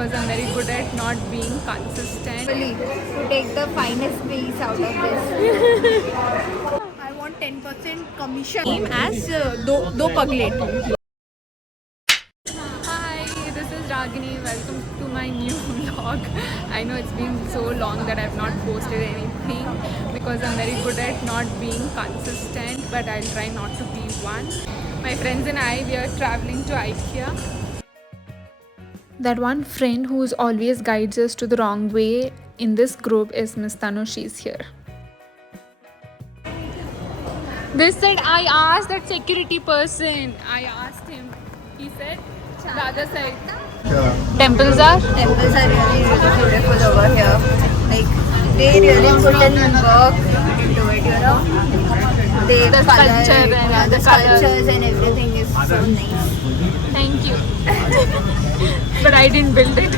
because I'm very good at not being consistent. Really, to take the finest piece out of this. I want 10% commission. Name as Do Paglet. Hi, this is Ragini. Welcome to my new vlog. I know it's been so long that I've not posted anything because I'm very good at not being consistent, but I'll try not to be one. My friends and I, we are traveling to IKEA. That one friend who always guides us to the wrong way in this group is Miss Tanu. She's here. They said I asked that security person. I asked him. He said the other side. Temples are? Temples are really, really beautiful over here. Like, they really put in work into it, you know. The sculpture and the sculptures and everything is so nice. Thank you. But I didn't build it.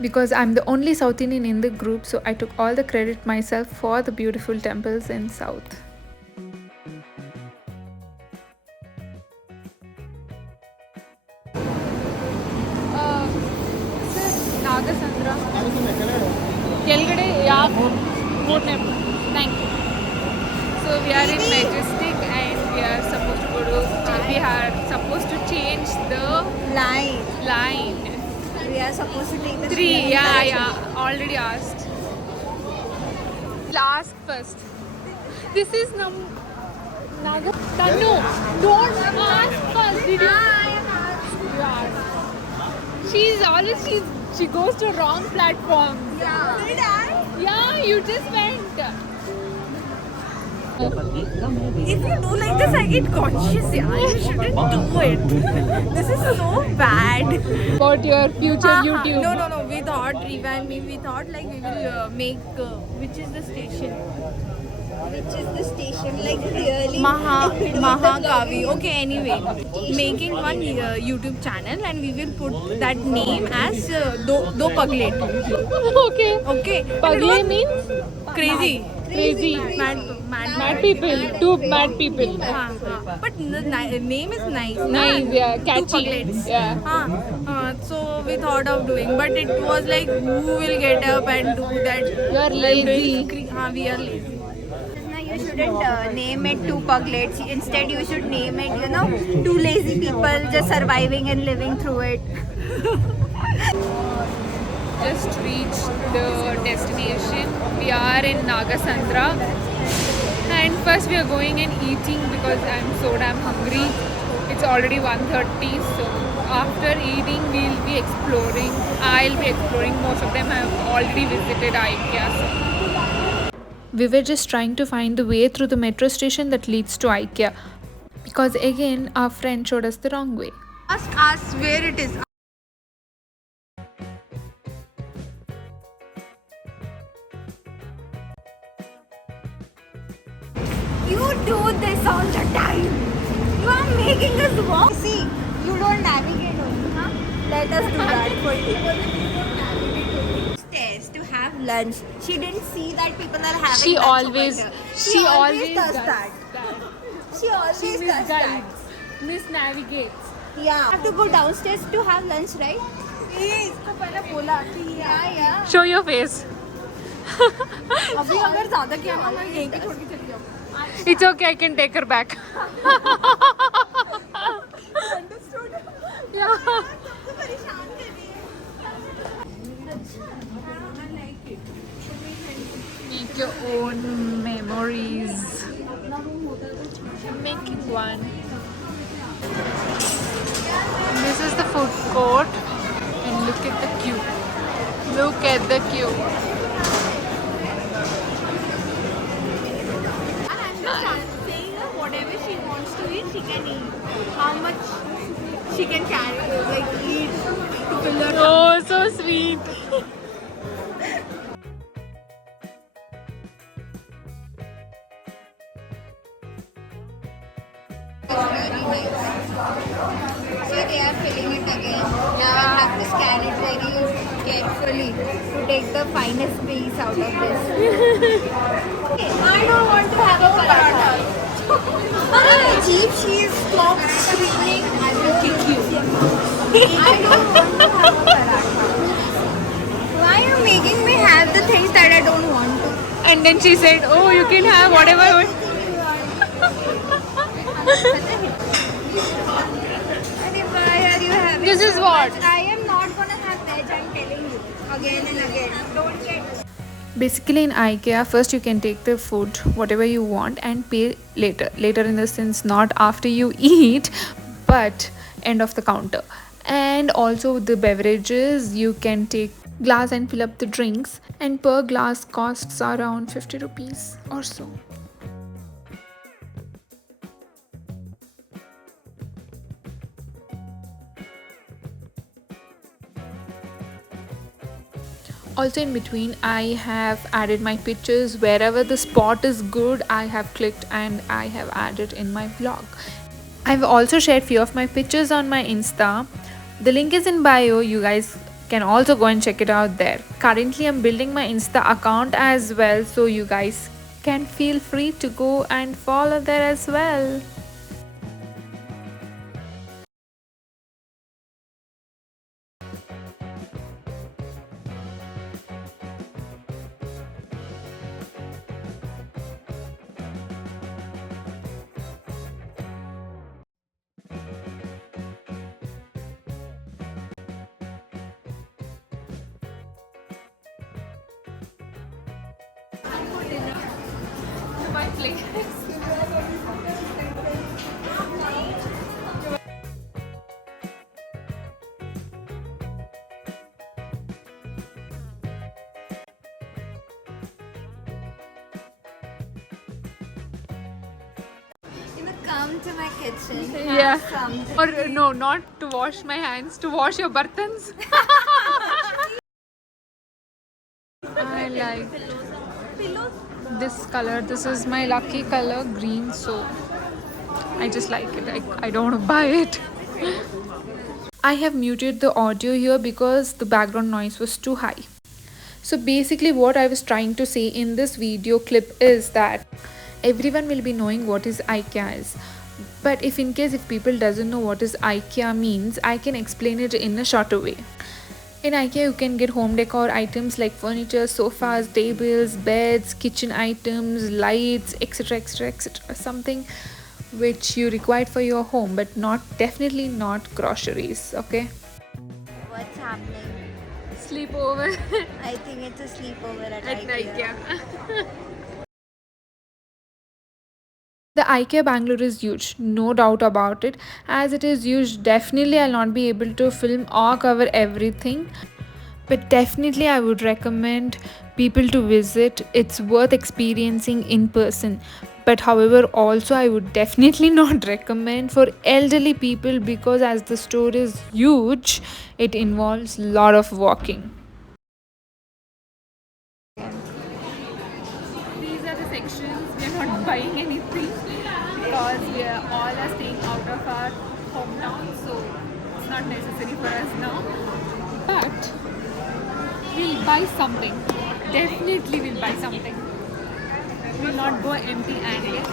Because I'm the only South Indian in the group, so I took all the credit myself for the beautiful temples in South. Nagasandra. Kelgade, yeah, thank you. So we are in Majestic and we are supposed to go to, we are supposed to change the line. We are supposed to take the 3, yeah, already asked. Ask first. This is Naga. No, don't ask first. Did you? She goes to wrong platform. Yeah. Did I? Yeah, you just went. If you do like this, I get conscious. Yeah, you shouldn't do it. This is so bad. About your future YouTube. No. We thought revamping. We thought like we will make which is the station. Like really? Mahakavi. Okay, anyway, making one YouTube channel and we will put that name as Do Paglet. Okay. Okay. Pagle means Crazy. Mad people. Two mad people. But the name is nice. Nice, yeah, catchy. Two Paglets. Yeah. So we thought of doing, but it was like who will get up and do that? You are lazy. We are lazy. You shouldn't name it Two Puglets. Instead, you should name it, you know, Two Lazy People just surviving and living through it. Just reached the destination. We are in Nagasandra. And first we are going and eating because I'm so damn hungry. It's already 1:30, so after eating we'll be exploring. I'll be exploring. Most of them have already visited IKEA. So. We were just trying to find the way through the metro station that leads to IKEA. Because again, our friend showed us the wrong way. Ask us where it is. You do this all the time. You are making us walk. See, you don't navigate only, huh? Let us do that for you. Stairs to have lunch. She didn't see that people are having She lunch always over here. She always does that. She always She does that. misnavigates. Yeah. You have to go downstairs to have lunch, right? इसको पहले बोला कि yeah. Show your face. अभी अगर ज़्यादा किया ना मैं यहीं पे छोड़ के चली जाऊँ. It's okay, I can take her back. Understood? Yeah. Make your own memories. I'm making one. This is the food court. And look at the queue. Look at the queue. Saying whatever she wants to eat, she can eat. How much she can carry, like eat to fill her. Oh, so sweet. See, they are filling it again. Now I have to scan it very carefully to take the finest piece out of this. I don't want to have a paratha. If she stops screaming, I will kick you. I don't want to have a paratha. and then she said, "Oh, you can have whatever." Why are you having This is so what? much? I am not gonna have veg. I'm telling you again and again. Don't get. Basically, in IKEA, first you can take the food, whatever you want, and pay later. Later, in the sense, not after you eat, but end of the counter. And also, the beverages, you can take glass and fill up the drinks, and per glass costs around 50 rupees or so. Also, in between, I have added my pictures. Wherever the spot is good, I have clicked and I have added in my vlog. I've also shared few of my pictures on my Insta. The link is in bio. You guys can also go and check it out there. Currently, I'm building my Insta account as well, so you guys can feel free to go and follow there as well. My place. Come to my kitchen. Yeah. Have some. Or no, not to wash my hands, to wash your bartans. I like Pillows. this color. This is my lucky color, green, so I just like it. I don't want to buy it. I have muted the audio here because the background noise was too high. So basically what I was trying to say in this video clip is that everyone will be knowing what is IKEA is. But if people doesn't know what is IKEA means, I can explain it in a shorter way. In IKEA, you can get home decor items like furniture, sofas, tables, beds, kitchen items, lights, etc., etc., etc. Something which you require for your home, but definitely not groceries. Okay. What's happening? Sleepover I think it's a sleepover at at IKEA. IKEA. The IKEA Bangalore is huge, no doubt about it. As it is huge, definitely I'll not be able to film or cover everything. But definitely I would recommend people to visit. It's worth experiencing in person. But however, also I would definitely not recommend for elderly people because as the store is huge, it involves a lot of walking. These are the sections. We are not buying anything because we are all are staying out of our hometown, so it's not necessary for us now. But we'll buy something. Definitely we'll buy something. We'll not go empty-handed.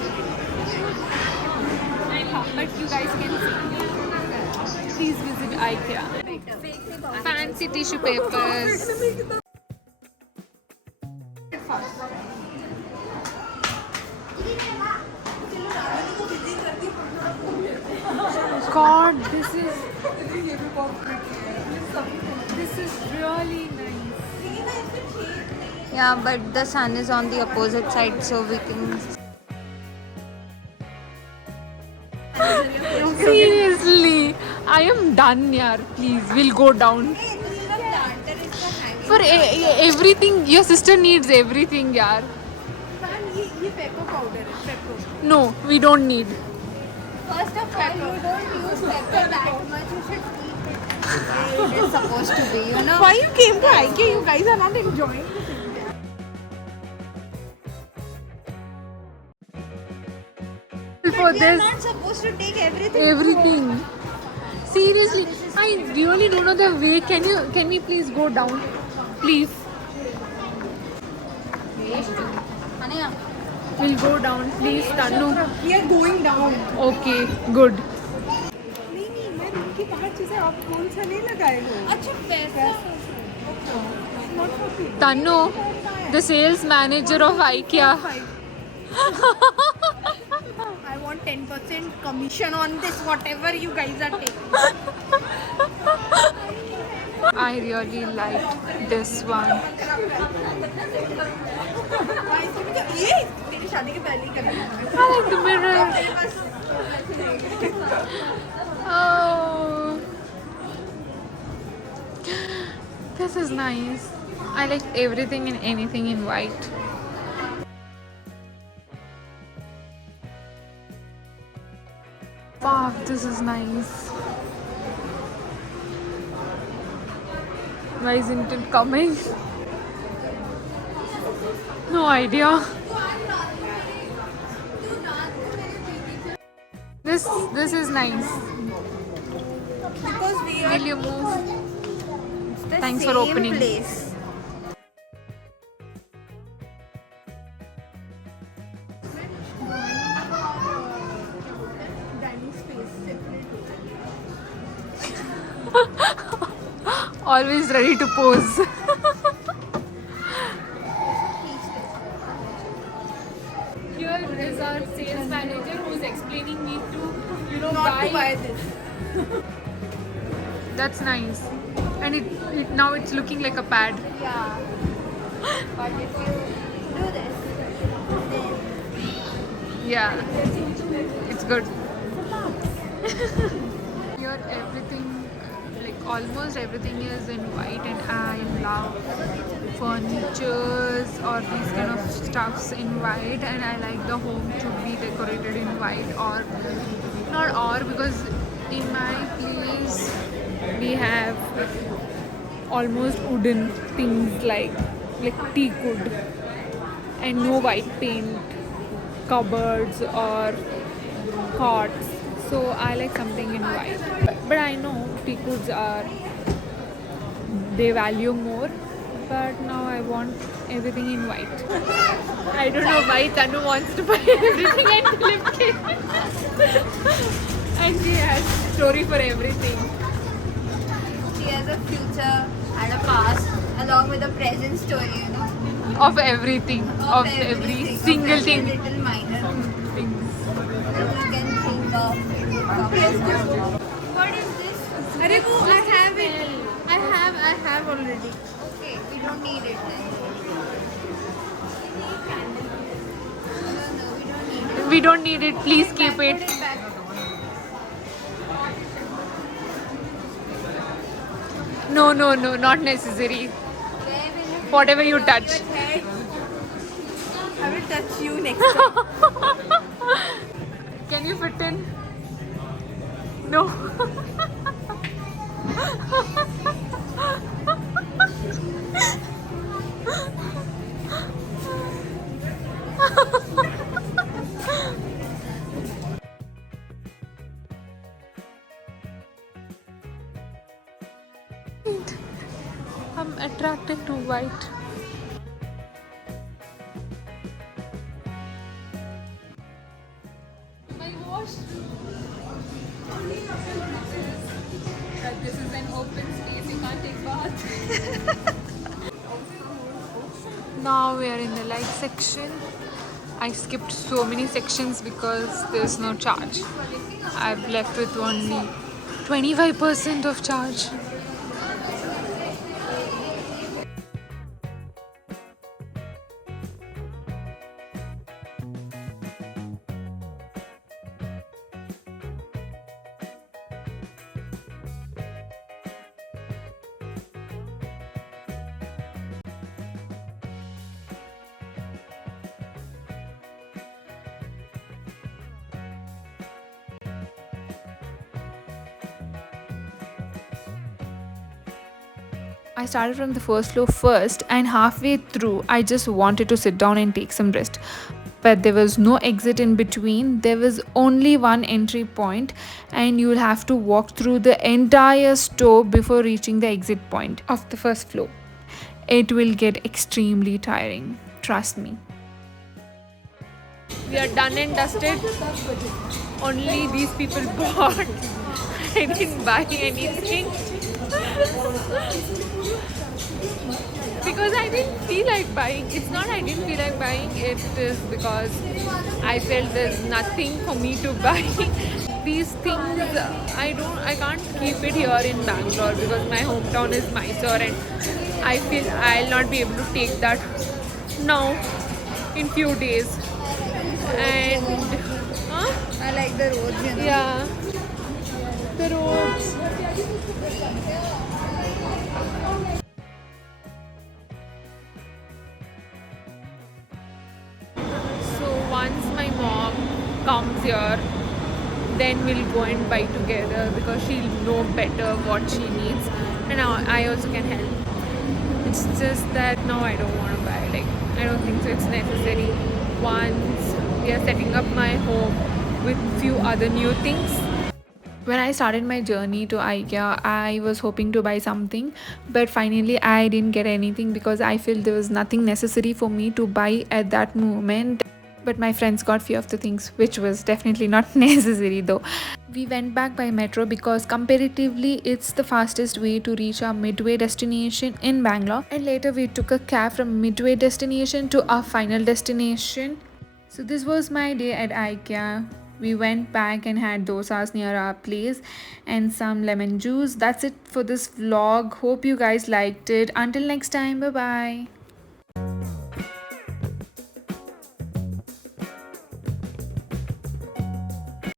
But you guys can see. Please visit IKEA. Fancy tissue papers. God, this is really nice. Yeah, but the sun is on the opposite side, so we can. Seriously, I am done, yaar. Please, we'll go down. For everything, your sister needs everything, yaar. No, we don't need. First of all, you don't use pepper that much. You should keep it the way it is supposed to be, you know. Why you came to IKEA? You guys are not enjoying this. For We are this, not supposed to take everything. everything. Seriously, I really don't know the way. Can we please go down? Please. Ananya, We'll go down, please, Tanu. We are going down. Okay, good. नहीं मैं room की बाहर चीजें आप कौन सा नहीं लगाए हो अच्छा पैसा not for people. Tanu, कौन सा है The sales manager of IKEA. I want 10% commission on this, whatever you guys are taking. I really like this one. ये तेरी शादी के पहले ही करना है. I like the mirror. Oh, this is nice. I like everything and anything in white. Wow, this is nice. Why isn't it coming? No idea. This is nice. Because we are Will you move? the Thanks for same opening. place. Always ready to pose. Here is our sales manager who's explaining me to, Not to buy this. That's nice. And it now it's looking like a pad. Yeah. But if you do this, then Yeah. It's good. Here everything, like almost everything is in white, and I love furnitures or these kind of stuffs in white, and I like the home to be decorated in white, or not, or because in my place we have almost wooden things like teak wood and no white paint cupboards or cots, so I like something in white. But I know teak woods are, they value more, but now I want everything in white. I don't know why Tanu wants to buy everything and live it. And she has story for everything. she has a future and a past along with a present story, you know. Of everything, of every everything, single of every thing. little minor Thing. that you can think of. What is this? Aribu, I have it. I have already. Okay, we don't need it then. No, we don't need it. We don't need it. Please keep Put it. it back. No, not necessary. Where will you Whatever you put touch. your head? I will touch you next time. Can you fit in? No. I'm attracted to white. My wash. That this is an open space, you can't take bath. Now we are in the light section. I skipped so many sections because there's no charge. I've left with only 25% of charge. I started from the first floor first, and halfway through, I just wanted to sit down and take some rest. But there was no exit in between, there was only one entry point, and you'll have to walk through the entire store before reaching the exit point of the first floor. It will get extremely tiring, trust me. We are done and dusted. Only these people bought. I didn't buy anything. Because I I didn't feel like buying. It's not I didn't feel like buying. It is because I felt there's nothing for me to buy. These things I can't keep it here in Bangalore because my hometown is Mysore and I feel I'll not be able to take that now in few days. And I like the roads, you know. yeah, the roads. So once my mom comes here, then we'll go and buy together because she'll know better what she needs, and I also can help. It's just that now I don't want to buy. Like I don't think so. It's necessary. Once we are setting up my home with few other new things. When I started my journey to IKEA, I was hoping to buy something, but finally I didn't get anything because I feel there was nothing necessary for me to buy at that moment. But my friends got few of the things, which was definitely not necessary though. We went back by metro because comparatively it's the fastest way to reach our midway destination in Bangalore, and later we took a cab from midway destination to our final destination. So this was my day at IKEA. We went back and had dosas near our place and some lemon juice. That's it for this vlog. Hope you guys liked it. Until next time, bye bye.